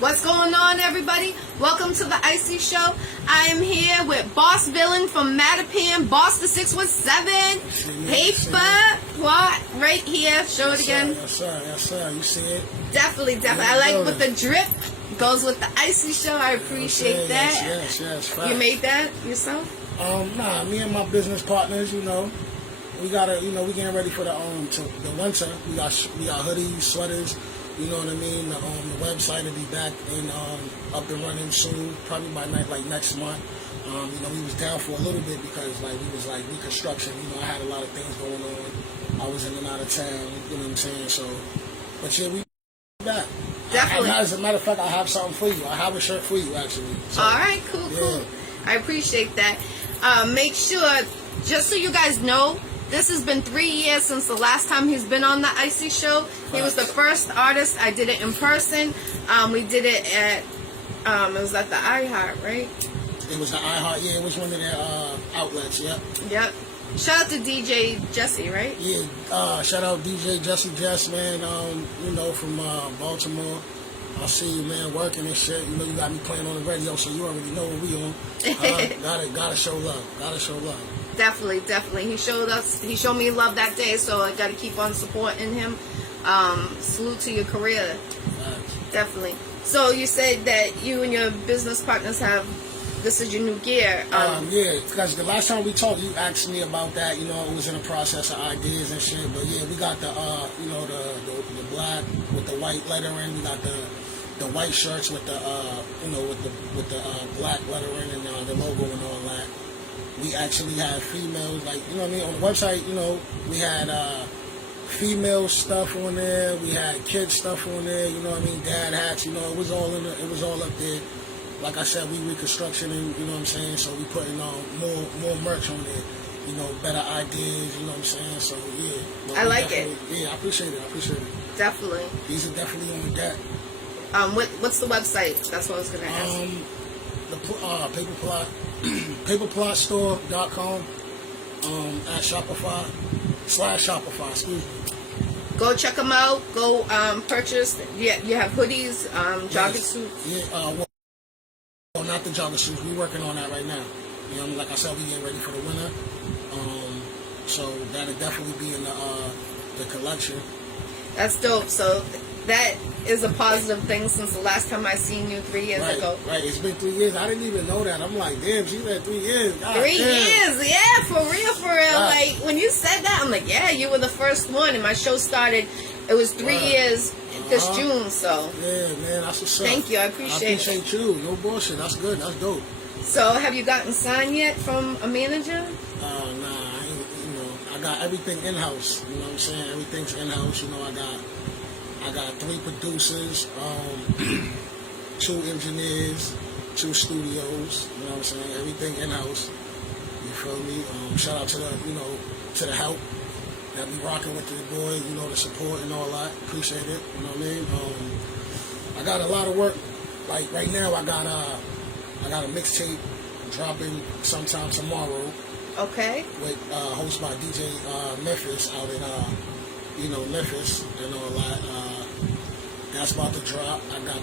What's going on, everybody? Welcome to the Iccy Showw. I am here with Bossvillen from Mattapan, Boss the 617. Paper plot right here. Show it again. Yes, sir. Yes, sir. You see it? Definitely. I like with the drip. Goes with the Iccy Showw. I appreciate that. Yes. Facts. You made that yourself? Nah. Me and my business partners, we gotta, we getting ready for the winter. We got hoodies, sweaters. You know what I mean? The website will be back and up and running soon, probably by next month. We was down for a little bit because we was reconstruction. I had a lot of things going on. I was in and out of town. You know what I'm saying? So, but yeah, we back. Definitely. As a matter of fact, I have something for you. I have a shirt for you, actually. So, all right, cool. I appreciate that. Make sure, just so you guys know, this has been 3 years since the last time he's been on the Iccy Showw. He was the first artist. I did it in person. We did it at, it was at the iHeart, right? It was the iHeart, yeah. It was one of their outlets, yep. Yep. Shout out to DJ Jesse, right? Yeah, shout out DJ Jesse, man, from Baltimore. I see you, man, working and shit. You got me playing on the radio, so you already know what we on. Gotta show love. Definitely. He showed me love that day, so I got to keep on supporting him. Salute to your career. Definitely. So you said that you and your business partners this is your new gear. Yeah, because the last time we talked, you asked me about that. It was in the process of ideas and shit. But yeah, we got the black with the white lettering. We got the white shirts with the with the black lettering and the logo and all that. We actually had females, on the website, we had female stuff on there, we had kids stuff on there, dad hats, it was all up there. Like I said, we reconstruction and, so we putting more merch on there, better ideas, so yeah. I like it. Yeah, I appreciate it. Definitely. These are definitely on deck. What's the website? That's what I was going to ask. The paper plot. paperplotstore.com at Shopify, excuse me. Go check them out. Go purchase. Yeah, you have hoodies, jogging suits. Yeah, well, not the jogging suits. We're working on that right now. Like I said, we getting ready for the winter. So that'll definitely be in the collection. That's dope. So that is a positive thing since the last time I seen you 3 years ago. Right, it's been 3 years. I didn't even know that. I'm like, damn, she's had 3 years. God, 3 years, yeah, for real. Like, when you said that, I'm like, yeah, you were the first one. And my show started, it was 3 years this June, so. Yeah, man, that's what's up. Thank you, I appreciate it. You. No bullshit. That's good. That's dope. So, have you gotten signed yet from a manager? Nah, I got everything in-house. You know what I'm saying? Everything's in-house. I got 3 producers, 2 engineers, 2 studios, you know what I'm saying? Everything in-house, you feel me? Shout out to the help that be rocking with the boy, the support and all that. Appreciate it, you know what I mean? I got a lot of work. Like right now, I got a mixtape dropping sometime tomorrow. Okay. With hosted by DJ Memphis out in Memphis and all that. That's about to drop. I got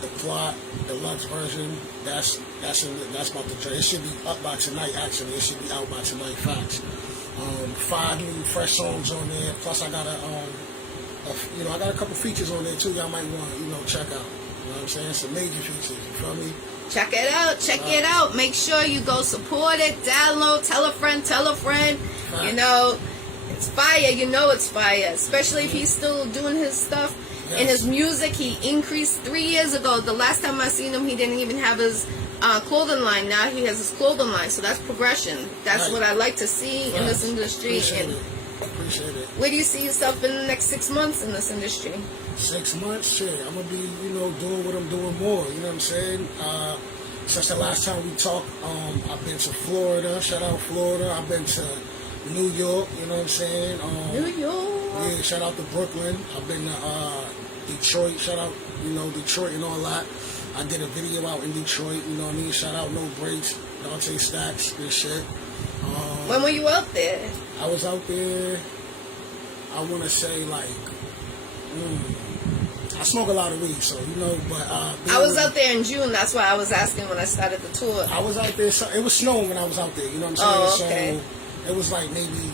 the plot, the deluxe version. That's about to drop. It should be up by tonight. Actually, it should be out by tonight. Facts. 5 new fresh songs on there. Plus, I got I got a couple features on there too. Y'all might want check out. You know what I'm saying? Some major features. You feel me? Check it out. Make sure you go support it. Download. Tell a friend. Facts. It's fire. It's fire. Especially if he's still doing his stuff. Yes. In his music, he increased 3 years ago. The last time I seen him, he didn't even have his clothing line. Now he has his clothing line. So that's progression. That's what I like to see in this industry. Appreciate it. Where do you see yourself in the next 6 months in this industry? 6 months? Shit, I'm going to be, doing what I'm doing more. You know what I'm saying? Since the last time we talked, I've been to Florida. Shout out Florida. I've been to New York. You know what I'm saying? New York. Yeah, shout out to Brooklyn. I've been to Detroit. Shout out, Detroit and all that. I did a video out in Detroit. You know what I mean? Shout out No Breaks, Dante Stacks, and shit. When were you out there? I was out there, I want to say I smoke a lot of weed, so you know. But I was out there in June. That's why I was asking when I started the tour. I was out there. So it was snowing when I was out there. You know what I'm saying? Okay. So it was like maybe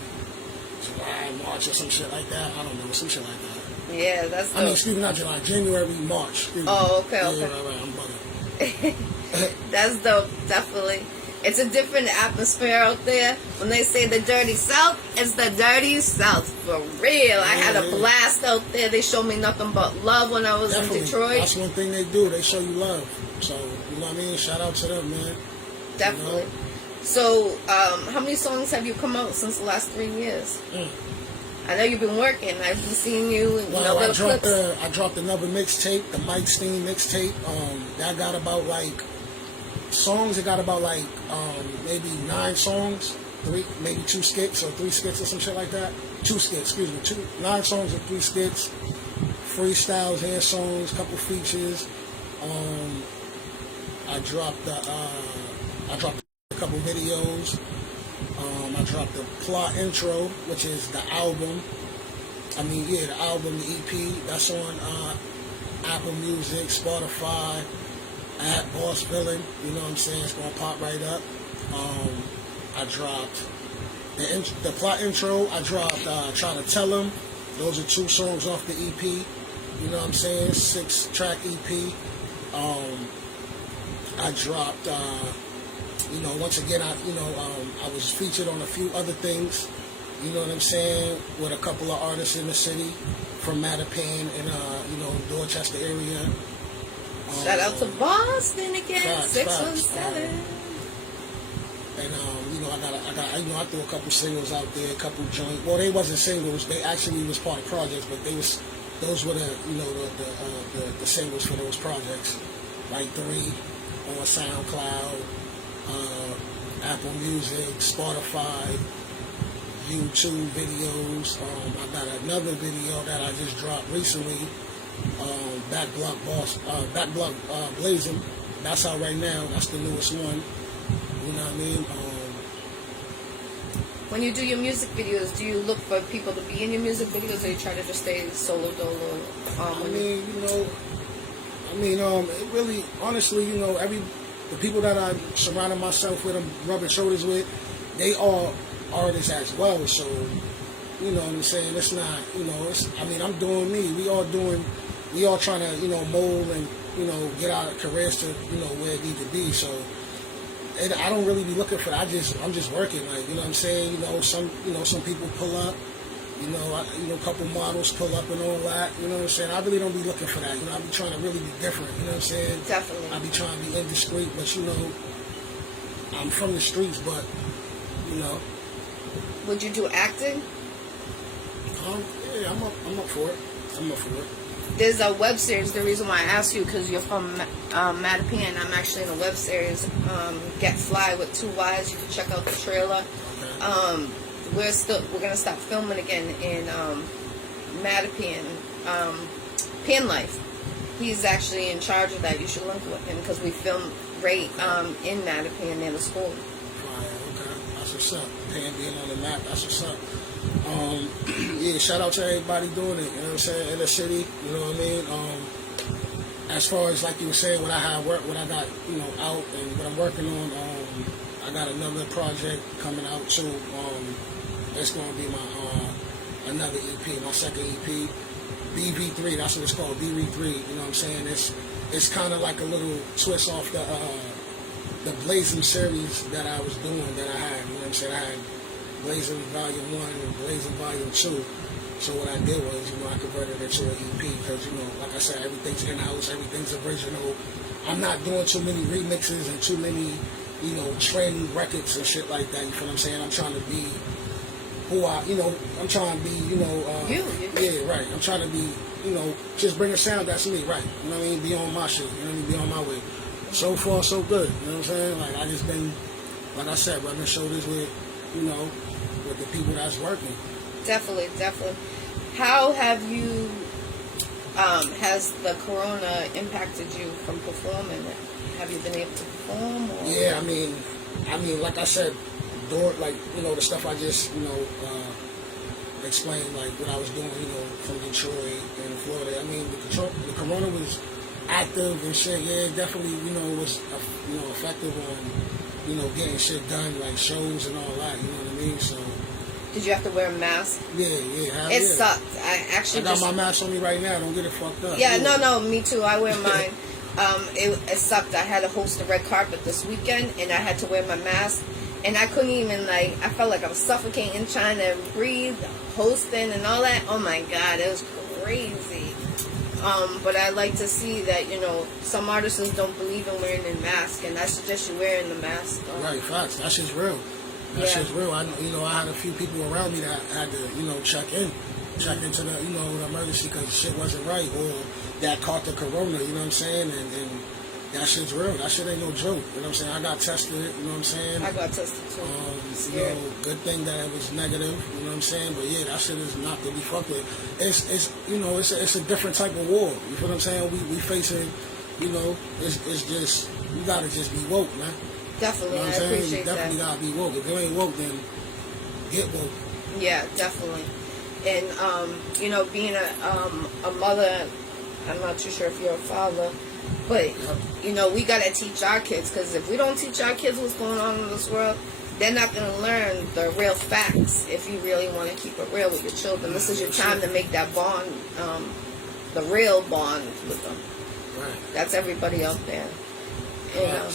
July, March, or some shit like that. I don't know, some shit like that. Yeah, that's. I mean, excuse me, not July, January, March. Oh, okay, yeah, okay. Right, I'm bugging. That's dope, definitely. It's a different atmosphere out there. When they say the dirty South, it's the dirty South for real. I had a blast out there. They showed me nothing but love when I was Definitely. in Detroit. That's one thing they do. They show you love. So, you know what I mean? Shout out to them, man. Definitely. You know? So, how many songs have you come out since the last 3 years? I know you've been working. I've been seeing you in I dropped another mixtape, the Mike Steen mixtape. That got about like songs. It got about like maybe 9 songs, 2 skits or 3 skits or some shit like that. 2 skits, excuse me, 9 songs and 3 skits, freestyles, hair songs, couple features. I dropped a couple videos. I dropped the plot intro, which is the album. The album, the EP. That's on Apple Music, Spotify, at Bossvillen. You know what I'm saying? It's gonna pop right up. I dropped the plot intro. I dropped Try to Tell 'Em. Those are 2 songs off the EP. You know what I'm saying? 6-track EP. I dropped. Once again, I was featured on a few other things, you know what I'm saying, with a couple of artists in the city from Mattapan and, Dorchester area. Shout out to Boston again, Facts, 617. And, I threw a couple singles out there, a couple joint. Well, they wasn't singles. They actually was part of projects, but those were the singles for those projects. Like 3 on SoundCloud. Apple Music, Spotify, YouTube videos. I got another video that I just dropped recently. Back Blazing. That's out right now. That's the newest one. You know what I mean? When you do your music videos, do you look for people to be in your music videos, or you try to just stay solo dolo? It really, honestly, the people that I'm surrounding myself with, I'm rubbing shoulders with, they are artists as well. So, you know what I'm saying? It's not, I'm doing me. We all trying to, mold and, get our careers to, where it need to be. So, I don't really be looking for that. I'm just working. Like, you know what I'm saying? Some people pull up. A couple models pull up and all that. You know what I'm saying? I really don't be looking for that. I be trying to really be different. You know what I'm saying? Definitely. I be trying to be indiscreet, but I'm from the streets, but Would you do acting? Yeah, I'm up for it. I'm up for it. There's a web series. The reason why I asked you, because you're from Mattapan. I'm actually in a web series, Get Fly with 2 Y's. You can check out the trailer. Okay. We're gonna stop filming again in Mattapan, Pan Life. He's actually in charge of that. You should link with him because we filmed right in Mattapan near the school. Okay, that's what's up. Pan being on the map, that's what's up. Shout out to everybody doing it. You know what I'm saying? In the city, you know what I mean. As far as like you were saying, what I got, out and what I'm working on. I got another project coming out too. It's gonna be my another EP, my second EP, BV3. That's what it's called, BV3. You know what I'm saying? It's kind of like a little twist off the Blazing series that I was doing that I had. You know what I'm saying? I had Blazing Volume 1 and Blazing Volume 2. So what I did was, I converted it to an EP because, like I said, everything's in-house, everything's original. I'm not doing too many remixes and too many, trend records and shit like that. You feel what I'm saying? I'm trying to be who I'm trying to be, yeah, right. I'm trying to be, just bring a sound that's me, right. You know what I mean? Be on my shit, you know what I mean? Be on my way. So far, so good. You know what I'm saying? Like, I just been, like I said, rubbing shoulders with, with the people that's working. Definitely. How have you, has the corona impacted you from performing? Have you been able to perform? Or? Yeah, I mean, like I said, the stuff I just, explain like what I was doing, you know, from Detroit and Florida. I mean, the corona was active and shit. Yeah, it definitely, you know, was effective on, you know, getting shit done, like shows and all that. You know what I mean? So. Did you have to wear a mask? Yeah. It sucked. I got my mask on me right now. Don't get it fucked up. Yeah, no, me too. I wear mine. It sucked. I had to host the red carpet this weekend, and I had to wear my mask. And I couldn't even, like, I felt like I was suffocating trying to breathe, hosting and all that. Oh my God, it was crazy. But I like to see that, you know, some artists don't believe in wearing a mask, and I suggest you wearing the mask. Right, facts. That shit's real. That shit's real. I had a few people around me that had to, you know, check into the, you know, the emergency because shit wasn't right, or that caught the corona, you know what I'm saying? And that shit's real. That shit ain't no joke. You know what I'm saying? I got tested, you know what I'm saying? I got tested too. You know, good thing that it was negative, you know what I'm saying? But yeah, that shit is not to be fucked with. It's you know, it's a different type of war. You feel what I'm saying? We facing, you know, it's just, you gotta just be woke, man. Definitely, you know what I I'm saying? appreciate You definitely gotta be woke. If you ain't woke, then get woke. Yeah, definitely. And you know, being a mother, I'm not too sure if you're a father, but you know, we gotta teach our kids, because if we don't teach our kids what's going on in this world, they're not gonna learn the real facts. If you really want to keep it real with your children, this is your time to make that bond, the real bond with them. Right. That's everybody out there. And,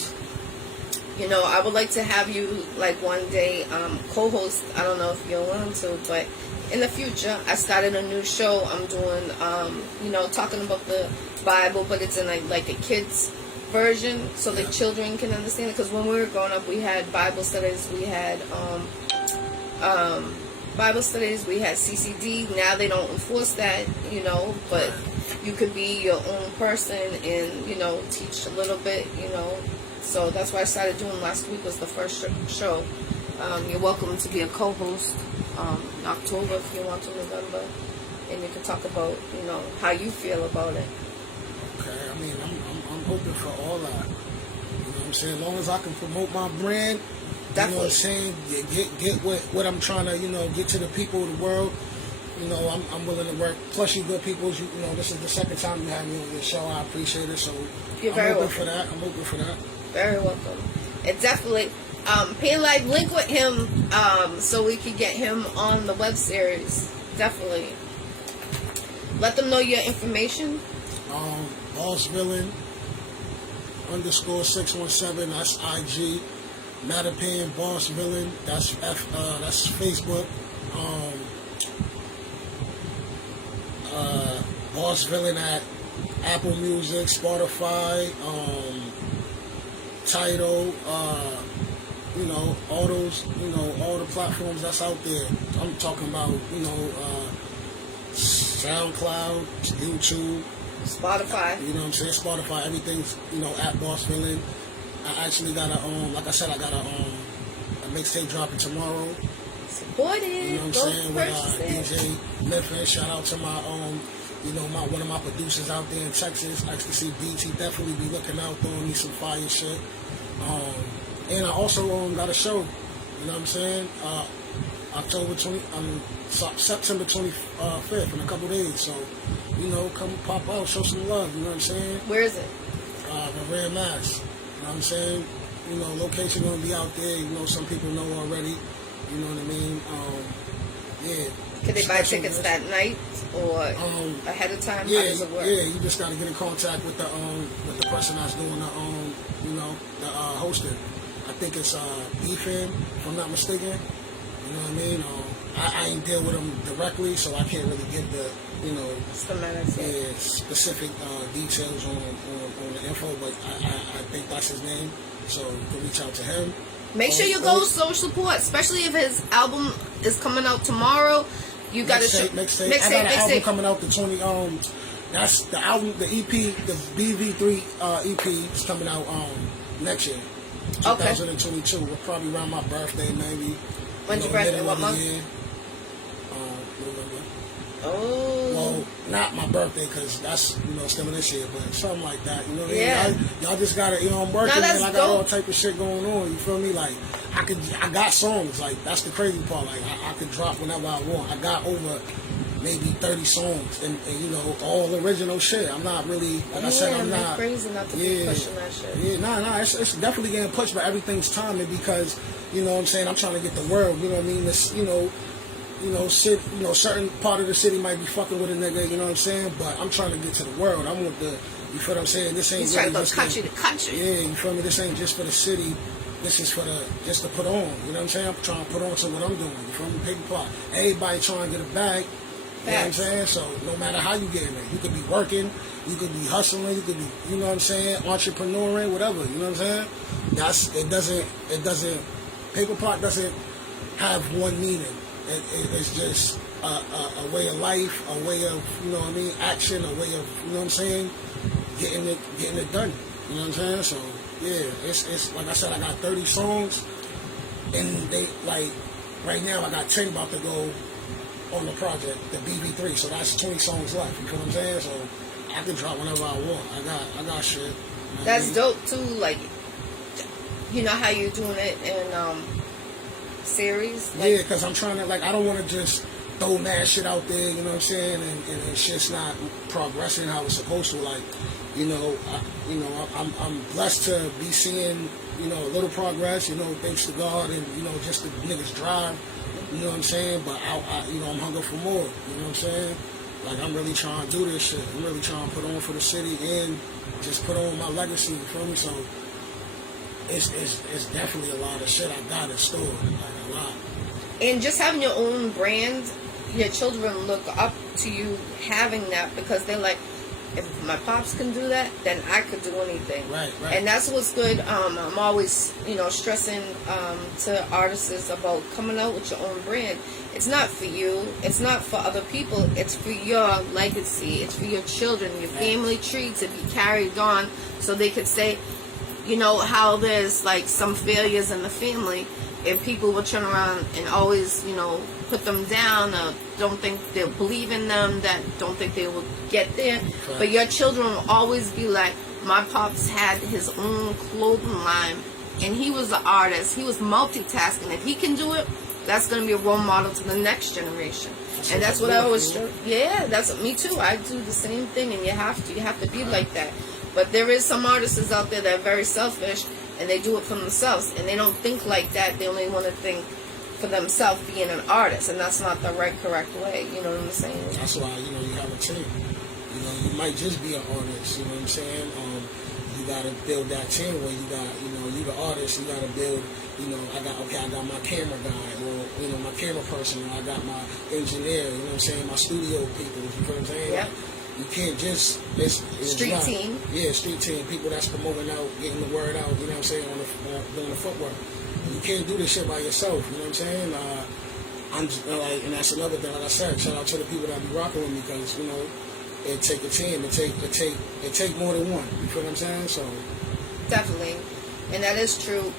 you know, I would like to have you, like, one day co-host. I don't know if you're willing to, but in the future, I started a new show. I'm doing, you know, talking about the Bible, but it's in like a kids version, so the children can understand it. Because when we were growing up, we had Bible studies, we had Bible studies, we had CCD. Now they don't enforce that, you know, but you could be your own person and, you know, teach a little bit, you know. So that's what I started doing last week, was the first show. You're welcome to be a co-host in October if you want to, November, and you can talk about, you know, how you feel about it. Okay, I mean, I'm open for all that. You know what I'm saying? As long as I can promote my brand, Definitely. You know what I'm saying? Get what I'm trying to, you know, get to the people of the world. You know, I'm willing to work. Plus, you good people. You know, this is the second time you had me on your show. I appreciate it. So You're very welcome for that. I'm open for that. Very welcome. And definitely, Pain Life, link with him so we can get him on the web series. Definitely. Let them know your information. Bossvillen _617. That's IG. Mattapan Bossvillen. That's that's Facebook. Bossvillen at Apple Music, Spotify, Tidal, you know, all those, you know, all the platforms that's out there. I'm talking about, you know, SoundCloud, YouTube, Spotify. You know what I'm saying? Spotify, everything's, you know, at Bossvillen. I actually got a like I said, I got a mixtape dropping tomorrow. Support it. You know what I'm saying? With DJ Liffin. Shout out to my you know, one of my producers out there in Texas, Iccy Beats. He definitely be looking out, throwing me some fire shit. And I also got a show. You know what I'm saying? September 25th in a couple days. So, you know, come pop out, show some love. You know what I'm saying? Where is it? Rare Mass. You know what I'm saying? You know, location gonna be out there. You know, some people know already. You know what I mean? Yeah. Can they buy tickets that night or ahead of time? Yeah, how does it work? Yeah, you just gotta get in contact with the person that's doing the you know, the hosting. I think it's Ethan, if I'm not mistaken. You know what I mean? I ain't deal with him directly, so I can't really give the, you know, specific details on the info, but I think that's his name. So you can reach out to him. Make sure you go show support, especially if his album is coming out tomorrow. You gotta mixtape. I got an album coming out the 20. That's the album, the EP, the BV3 EP is coming out next year, 2022. Okay. Probably around my birthday, maybe. When's your birthday? What month? November. Oh. Well, not my birthday, because that's, you know, still this year, but something like that, you know what I mean? Yeah. Y'all just gotta, you know, I'm working, No, that's and I got all dope. type of shit going on, you feel me? Like, I got songs, like, that's the crazy part, like, I could drop whenever I want. I got over maybe 30 songs, and you know, all original shit. I'm not really, like I said, I'm not crazy not to be pushing that shit. Yeah, nah, it's definitely getting pushed, but everything's timing, because, you know what I'm saying, I'm trying to get the world, you know what I mean? This, you know, certain part of the city might be fucking with a nigga, you know what I'm saying? But I'm trying to get to the world. I want the, you feel what I'm saying? This ain't He's really trying to go country to country. Yeah, you feel me? This ain't just for the city. This is for just to put on. You know what I'm saying? I'm trying to put on to what I'm doing. You feel me? Paper plot. Everybody trying to get a bag. You know what I'm saying? So no matter how you get in it, you could be working, you could be hustling, you could be, you know what I'm saying, entrepreneuring, whatever. You know what I'm saying? It doesn't. Paper plot doesn't have one meaning. It's just a way of life, a way of, you know what I mean, action, a way of, you know what I'm saying, getting it done. You know what I'm saying? So yeah, it's like I said, I got 30 songs, and they, like, right now I got 10 about to go on the project, the BB3. So that's 20 songs left. You know what I'm saying? So I can drop whenever I want. I got shit. You know That's dope too. Like, you know how you're doing it in series. Like, yeah, because I'm trying to, like, I don't want to just throw mad shit out there, you know what I'm saying, and shit's not progressing how it's supposed to. Like, you know, I'm blessed to be seeing, you know, a little progress, you know, thanks to God, and, you know, just the niggas drive, you know what I'm saying, but you know, I'm hungry for more, you know what I'm saying. Like, I'm really trying to do this shit. I'm really trying to put on for the city and just put on my legacy, you feel me? So it's definitely a lot of shit I got in store, like a lot. and just having your own brand, your children look up to you having that, because they're like, if my pops can do that, then I could do anything. Right. And that's what's good. I'm always, you know, stressing to artists about coming out with your own brand. It's not for you. It's not for other people. It's for your legacy. It's for your children, your family tree to be carried on, so they could say, you know, how there's like some failures in the family, if people will turn around and always, you know, put them down, or don't think they'll believe in them, that don't think they will get there. Right. But your children will always be like, my pops had his own clothing line, and he was an artist. He was multitasking. If he can do it, that's going to be a role model to the next generation. And that's what I always, yeah, that's me too. I do the same thing, and you have to be like that. But there is some artists out there that are very selfish, and they do it for themselves, and they don't think like that. They only want to think for themselves, being an artist, and that's not the correct way. You know what I'm saying? That's why, you know, you have a team. You know, you might just be an artist. You know what I'm saying? You got to build that team where you got, you know, you the artist. You got to build. You know, I got my camera guy, or, you know, my camera person. Or I got my engineer. You know what I'm saying? My studio people. You know what I'm saying? Yeah. You can't just it's Street not, team. Yeah, street team. People that's promoting out, getting the word out. You know what I'm saying? Doing the footwork. You can't do this shit by yourself. You know what I'm saying? I'm just, like, and that's another thing. Like I said, shout out to the people that be rocking with me, because, you know, it take a team. It take more than one. You feel what I'm saying? So Definitely, and that is true.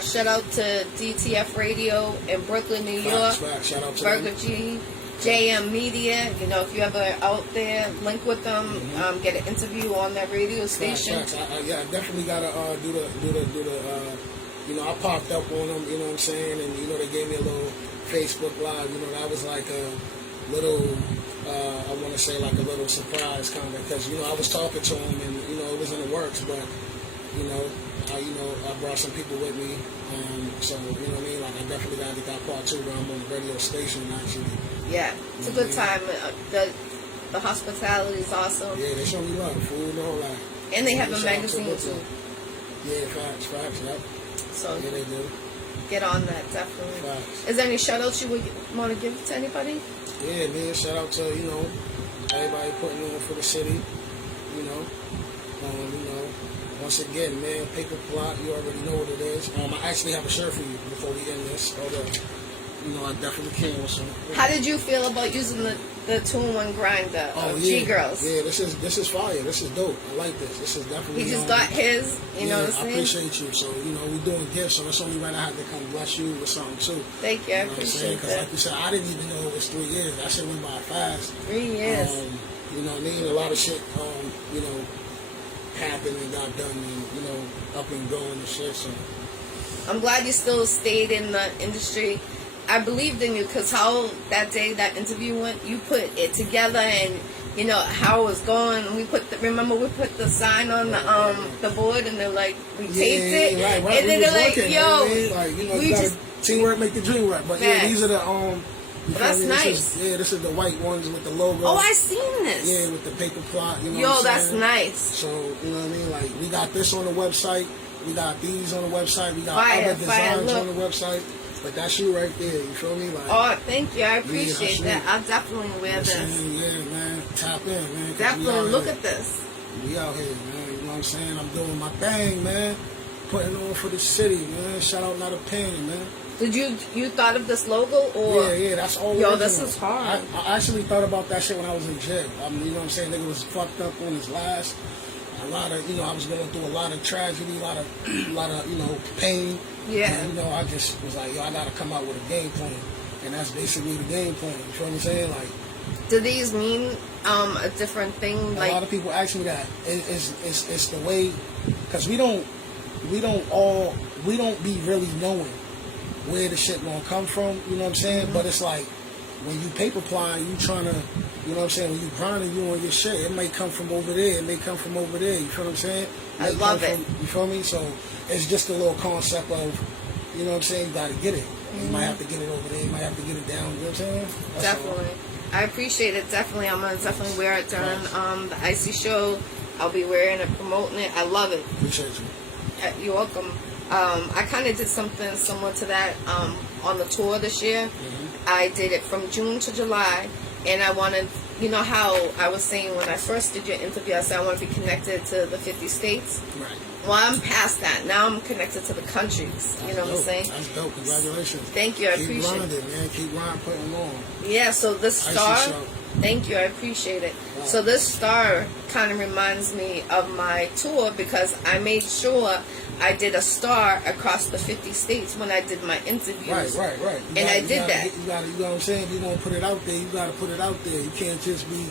Shout out to DTF Radio in Brooklyn, New York. Facts. Shout out to Burger them. G, JM Media. You know, if you ever out there, link with them. Get an interview on that radio station. Facts. I definitely gotta do the. You know, I popped up on them. You know what I'm saying? And, you know, they gave me a little Facebook Live. You know, that was like a little. I want to say like a little surprise kind of, because, you know, I was talking to them, and, you know, it was in the works, but, you know, I brought some people with me, so, you know what I mean, like, I definitely got to get that part too, where I'm on the radio station, actually. Yeah, it's a good time. The hospitality is awesome. Yeah, they show me love, food and all that. And they have a Shout out to magazine Brooklyn. too. Yeah, facts, yep. So Yeah, they do. get on that, definitely. Facts. Is there any shout outs you would want to give to anybody? Yeah, man, shout out to, you know, everybody putting on for the city, you know. Once again, man, Paper Plot, you already know what it is. I actually have a shirt for you before we end this. Hold up. You know, I definitely can with some. How did you feel about using the 2-in-1 grinder of GGirls? Yeah, this is fire. This is dope. I like this. This is definitely. He just got his, you know what I'm saying? I appreciate you. So, you know, we're doing gifts, so it's only right I have to come bless you with something too. Thank you. I You know what I'm appreciate saying? Because that. like you said, I didn't even know it was 3 years. That shit went by fast. 3 years. You know what I mean? A lot of shit, you know, happened and got done and, you know, up and going and shit, so. I'm glad you still stayed in the industry. I believed in you because how that day that interview went, you put it together and you know how it was going. We put remember we put the sign on the board and they're like we taped it, right. And then they're like, yo, like, you know, we you just teamwork make the dream work. But yeah, these are the that's nice. This is the white ones with the logo. Oh, I seen this. Yeah, with the paper plot. You know yo, what I'm that's saying? nice. So you know what I mean? Like we got this on the website. We got these on the website. We got Fire, other designs look. on the website. But that's you right there. You feel me? Like, Oh, thank you. I appreciate that. I'll definitely wear this. Yeah, man. Tap in, man. Definitely look at this. We out here, man. You know what I'm saying? I'm doing my thing, man. Putting on for the city, man. Shout out Not a Pain, man. Did you thought of this logo or? Yeah, that's all. Yo, original. this is hard. I actually thought about that shit when I was in jail. I mean, you know what I'm saying? Nigga was fucked up on his last. A lot of, you know, I was going through a lot of tragedy, a lot of, you know, pain. Yeah. And, you know, I just was like, yo, I gotta come out with a game plan, and that's basically the game plan. You feel what I'm saying? Like, do these mean a different thing? Like, a lot of people ask me that. It's the way, because we don't be really knowing where the shit gonna come from. You know what I'm saying? But it's like when you paper plying, you trying to, you know what I'm saying? When you grinding, you on your shit. It may come from over there. It may come from over there. You feel what I'm saying? I love it. You feel me? So it's just a little concept of, you know what I'm saying? You gotta get it. You might have to get it over there. You might have to get it down. You know what I'm saying? That's definitely. all. I appreciate it. Definitely. I'm going to definitely wear it during the Iccy Show. I'll be wearing it, promoting it. I love it. Appreciate you. You're welcome. I kind of did something similar to that on the tour this year. I did it from June to July, and I wanted, you know how I was saying when I first did your interview, I said I want to be connected to the 50 states. Right. Well, I'm past that. Now I'm connected to the countries. You know what I'm saying? That's dope. Congratulations. Thank you. I appreciate it. Keep grinding, man. Keep grinding, putting on. Yeah, so this star, Iccy Showw. thank you, I appreciate it. Wow. So this star kind of reminds me of my tour because I made sure I did a star across the 50 states when I did my interviews. Right. I did that. You know what I'm saying? If you're going to put it out there, you got to put it out there. You can't just be,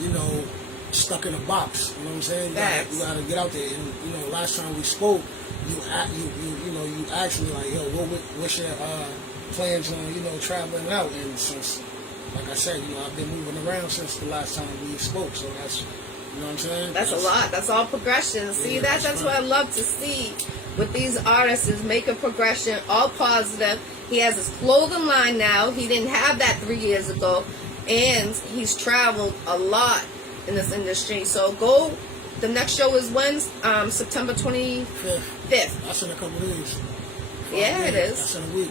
you know, stuck in a box. You know what I'm saying? You got to get out there. And, you know, last time we spoke, you asked me, like, yo, what's your plans on, you know, traveling out? And since, like I said, you know, I've been moving around since the last time we spoke. So that's, you know what I'm saying? That's a lot. That's all progression. See, Yeah, that's what I love to see with these artists is make a progression, all positive. He has his clothing line now. He didn't have that 3 years ago. And he's traveled a lot in this industry. So go. The next show is when? September 25th. That's in a couple of days. Yeah, it is. That's in a week.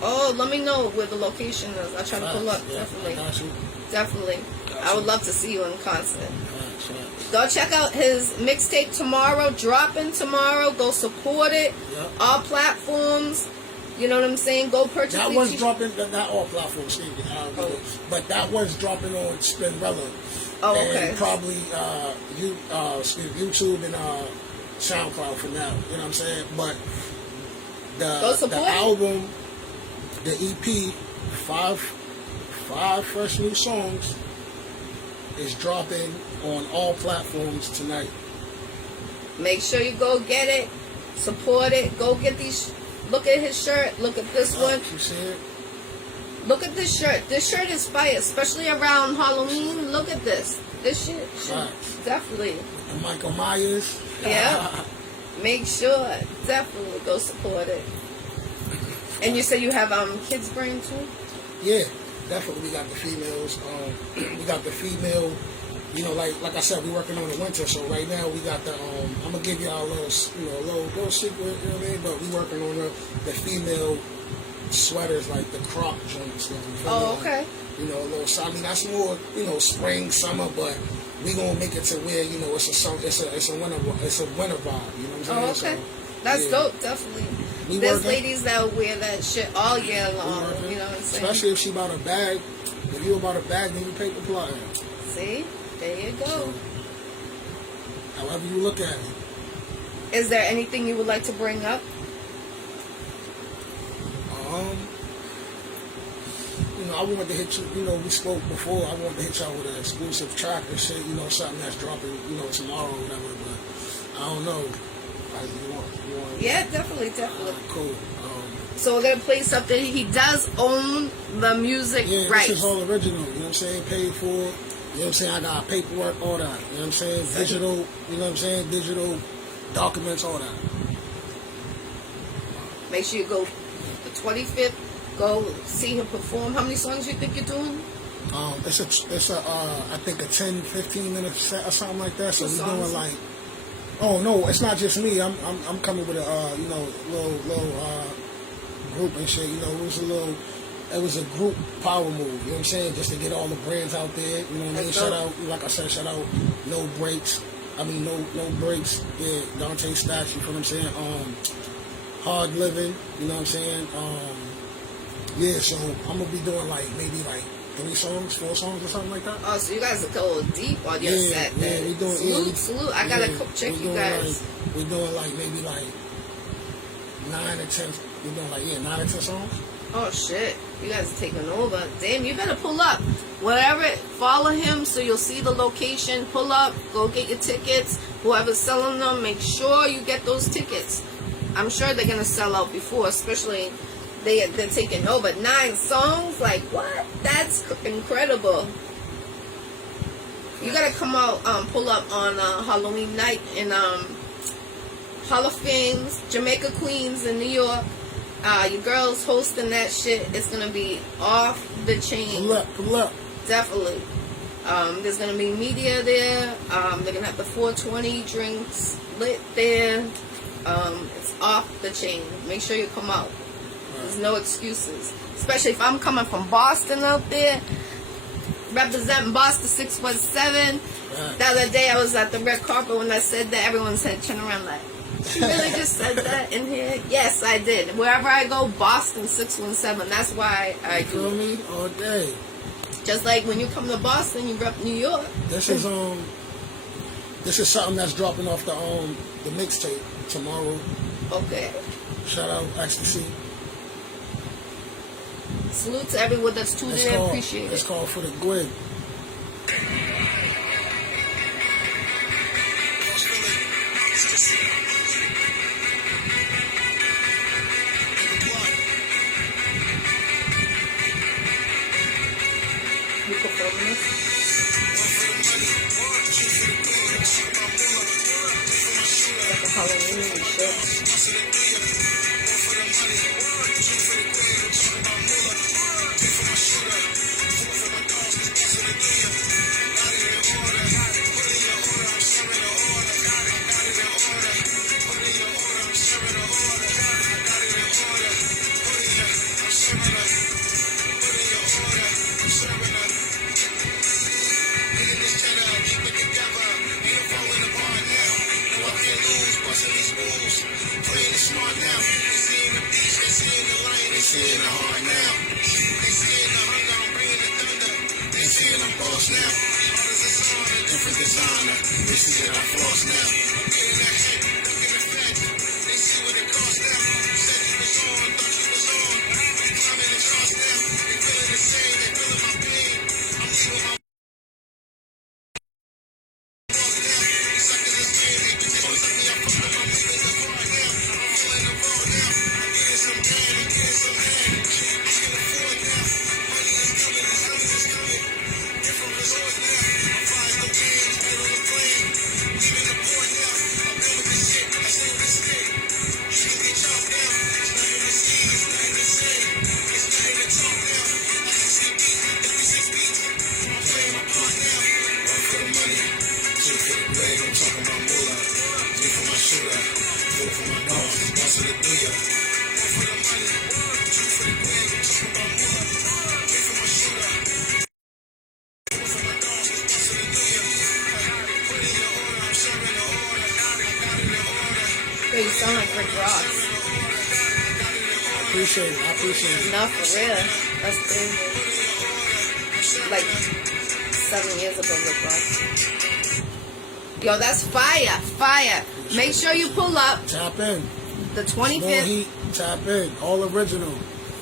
Oh, let me know where the location is. I'll try to pull up. Yeah, Definitely. I got you. Definitely. I would love to see you in concert. Facts. Go check out his mixtape tomorrow, dropping tomorrow. Go support it. Yep. All platforms. You know what I'm saying? Go purchase That these was t- dropping, not all platforms, but that was dropping on Spinrilla. Oh, okay. And probably YouTube and SoundCloud for now. You know what I'm saying? But Go the support it. album, the EP, five fresh new songs, is dropping on all platforms tonight. Make sure you go get it. Support it. Go get these. Look at his shirt. Look at this one. You see it? Look at this shirt. This shirt is fire, especially around Halloween. Look at this. This shit definitely. And Michael Myers. Yeah. Make sure. Definitely go support it. And you said you have kids brain too? Yeah, definitely. We got the females. We got the female. You know, like I said, we're working on the winter. So right now we got the. I'm gonna give y'all a little secret. You know what I mean? But we working on the female sweaters, like the crop joints. Oh, okay. You know, a little. So I mean, that's more, you know, spring, summer, but we gonna make it to where, you know, it's a winter vibe. You know what I'm saying? Oh, okay. So, That's yeah. dope. Definitely. We There's working. ladies that wear that shit all year long. You know what I'm saying? Especially if she bought a bag. If you about a bag, then you paper plot. See, there you go. So, however you look at it. Is there anything you would like to bring up? You know, I wanted to hit you. You know, we spoke before. I wanted to hit y'all with an exclusive track and shit. You know, something that's dropping. You know, tomorrow or whatever. But I don't know. Like, you want? Yeah, definitely. Cool. So we're gonna play something. He does own the music rights. This is all original. You know what I'm saying? Paid for. You know what I'm saying? I got paperwork, all that. You know what I'm saying? Digital. You know what I'm saying? Digital documents, all that. Make sure you go the 25th. Go see him perform. How many songs you think you're doing? It's a I think a 10, 15 minute set or something like that. So we're doing like, it's not just me. I'm coming with a you know, little group and shit. You know, it was a group power move. You know what I'm saying? Just to get all the brands out there. You know what I mean? Shout out, like I said, shout out No Breaks. I mean no breaks. Yeah, Dante Stacks. You feel what I'm saying? Hard Living. You know what I'm saying? Yeah, so I'm gonna be doing like maybe like 3 songs, 4 songs or something like that. Oh, so you guys are going deep on your set then. Yeah, we doing salute. I gotta check you guys. We're doing like maybe like 9 or 10. We're doing like 9 or 10 songs. Oh shit, you guys are taking over. Damn, you better pull up. Whatever, follow him so you'll see the location. Pull up, go get your tickets. Whoever's selling them, make sure you get those tickets. I'm sure they're gonna sell out before, especially they're taking over 9 songs. Like what? That's incredible. You gotta come out, pull up on Halloween night in Hall of Fame's Jamaica Queens in New York. Your girl's hosting that shit. It's gonna be off the chain. Pull up. Definitely. There's gonna be media there. They're gonna have the 420 drinks lit there. It's off the chain. Make sure you come out. There's no excuses. Especially if I'm coming from Boston out there, representing Boston 617. Right. The other day I was at the red carpet when I said that. Everyone's head turned around like, she really just said that in here? Yes, I did. Wherever I go, Boston 617. That's why I do. You feel me? All day. Just like when you come to Boston, you rep New York. This is something that's dropping off the mixtape tomorrow. Okay. Shout out Iccy. Salute to everyone that's tuned in. I appreciate it. It's called For the Gwig. You performing this? Like a Halloween and shit. You sound like Rick Ross. I appreciate it. No, for real. That's crazy. Like 7 years ago, Rick Ross. Yo, that's fire. Make sure you pull up. Tap in. The 25th. More heat. Tap in. All original.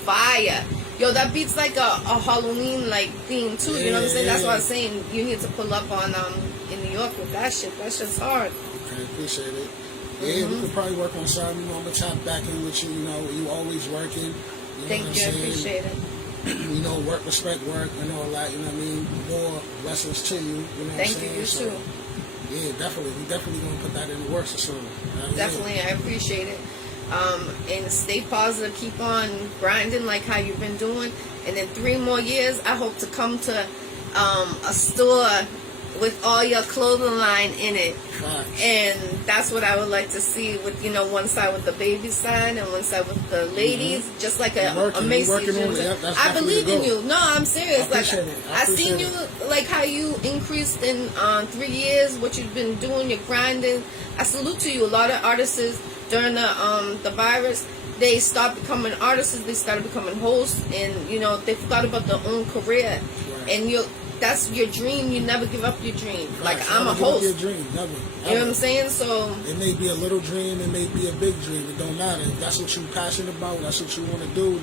Fire. Yo, that beats like a Halloween like theme too. You know what I'm saying? That's why I was saying you need to pull up on in New York with that shit. That shit's hard. Okay, appreciate it. Yeah, we could probably work on something. You know, I'm gonna tap back in with you. You know, you always working. You know Thank you, I appreciate it. You know, work, respect, work, and all that. You know what I mean? More blessings to you. You know what I'm saying? Thank you, you so, too. Yeah, definitely. We definitely gonna put that in the works or something. Definitely, I appreciate it. And stay positive. Keep on grinding like how you've been doing. And in 3 more years, I hope to come to a store with all your clothing line in it. Facts. And that's what I would like to see with, you know, one side with the baby side and one side with the ladies, just like a Macy's. I believe in you. No, I'm serious. I seen you, like how you increased in 3 years, what you've been doing, you're grinding. I salute to you. A lot of artists during the virus, they start becoming artists, they started becoming hosts, and you know, they forgot about their own career. Right. And that's your dream. You never give up your dream. Right. Like I'm a host. Your dream, never. You know what I'm saying? So it may be a little dream, it may be a big dream. It don't matter. If that's what you're passionate about, that's what you want to do,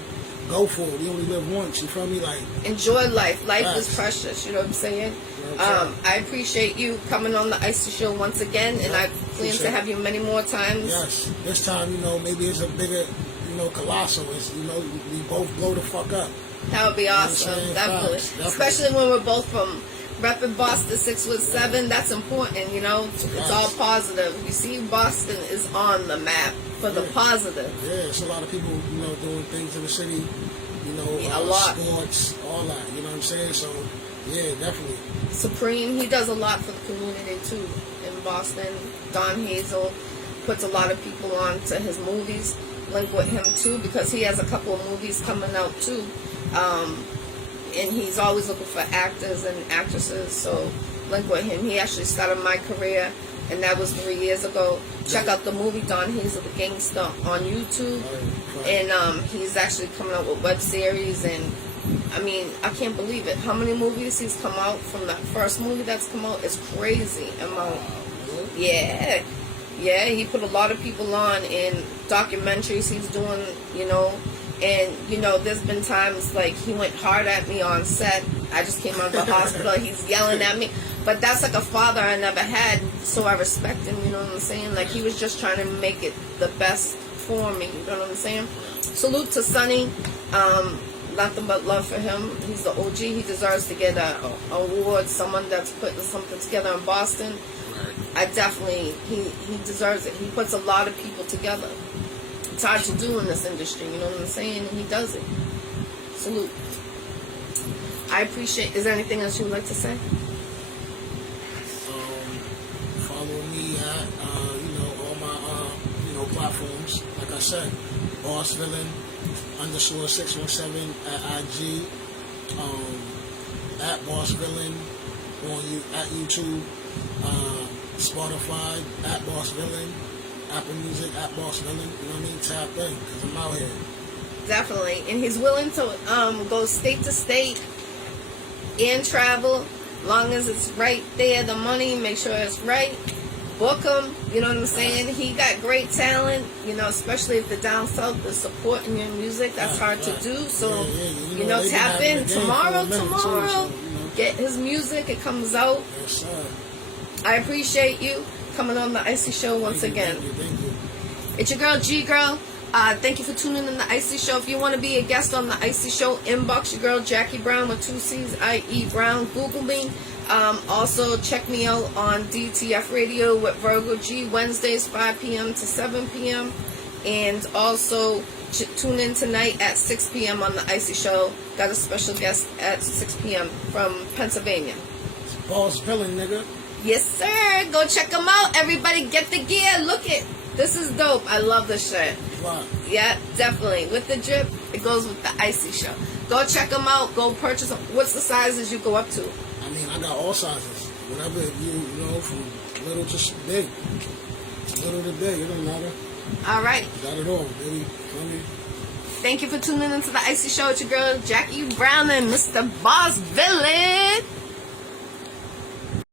go for it. We only live once. You feel me? Like enjoy life. Life is precious. You know what I'm saying? I appreciate you coming on the Iccy Show once again, and I plan to have you many more times. Yes. This time, you know, maybe it's a bigger, you know, colossal. It's, you know, we both blow the fuck up. That would be awesome. Definitely. Especially when we're both from repping Boston 617. That's important, you know. It's all positive. You see, Boston is on the map for the positive. Yeah, it's a lot of people, you know, doing things in the city, you know, a lot. Sports, all that, you know what I'm saying? So, yeah, definitely. Supreme, he does a lot for the community, too, in Boston. Don Hazel puts a lot of people on to his movies. Link with him, too, because he has a couple of movies coming out, too. And he's always looking for actors and actresses, so link with him. He actually started my career, and that was 3 years ago. Check out the movie Don Hazel the Gangster on YouTube. And he's actually coming out with web series, and I mean, I can't believe it. How many movies he's come out from the first movie that's come out is crazy amount. Yeah. Yeah, he put a lot of people on in documentaries he's doing, you know. And, you know, there's been times, like, he went hard at me on set. I just came out of the hospital. He's yelling at me. But that's like a father I never had, so I respect him, you know what I'm saying? Like, he was just trying to make it the best for me, you know what I'm saying? Salute to Sonny. Nothing but love for him. He's the OG. He deserves to get an award. Someone that's putting something together in Boston. I definitely, he deserves it. He puts a lot of people together. It's hard to do in this industry, you know what I'm saying? And he does it. Salute. I appreciate. Is there anything else you would like to say? Follow me at you know, all my you know, platforms. Like I said, Bossvillen _617 at IG, at Bossvillen at YouTube, Spotify at Bossvillen, Apple Music at Bossvillen. You know what I mean? Tap in, because I'm out here. Definitely. And he's willing to go state to state and travel, long as it's right there, the money, make sure it's right. Book him, you know what I'm saying? He got great talent, you know, especially if the down south is supporting your music. That's hard to do. So, you know, tap in tomorrow. Get his music. It comes out. Yes, sir. I appreciate you coming on the Iccy Show once again. Thank you. It's your girl, GGirl. Thank you for tuning in the Iccy Show. If you want to be a guest on the Iccy Show, inbox your girl, Jackie Brown with 2 C's, I.E. Brown. Google me. Also, check me out on DTF Radio with Virgo G, Wednesdays, 5 p.m. to 7 p.m. And also, tune in tonight at 6 p.m. on the Iccy Show. Got a special guest at 6 p.m. from Pennsylvania. Bossvillen, nigga. Yes, sir. Go check them out. Everybody get the gear. Look it. This is dope. I love this shirt. Wow. Yeah, definitely. With the drip, it goes with the Iccy Show. Go check them out. Go purchase them. What's the sizes you go up to? I mean, I got all sizes. Whatever you know, from little to big. Little to big, it don't matter. All right. Got it all, baby. Feel me? Thank you for tuning into the Iccy Show. It's your girl, Jackie Brown and Mr. Bossvillen.